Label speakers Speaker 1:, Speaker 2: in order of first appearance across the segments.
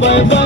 Speaker 1: bye, bye.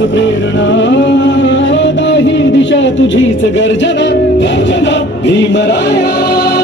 Speaker 1: तुझीच प्रेरणा नाही दिशा तुझीच गर्जना गर्जना भीमराया.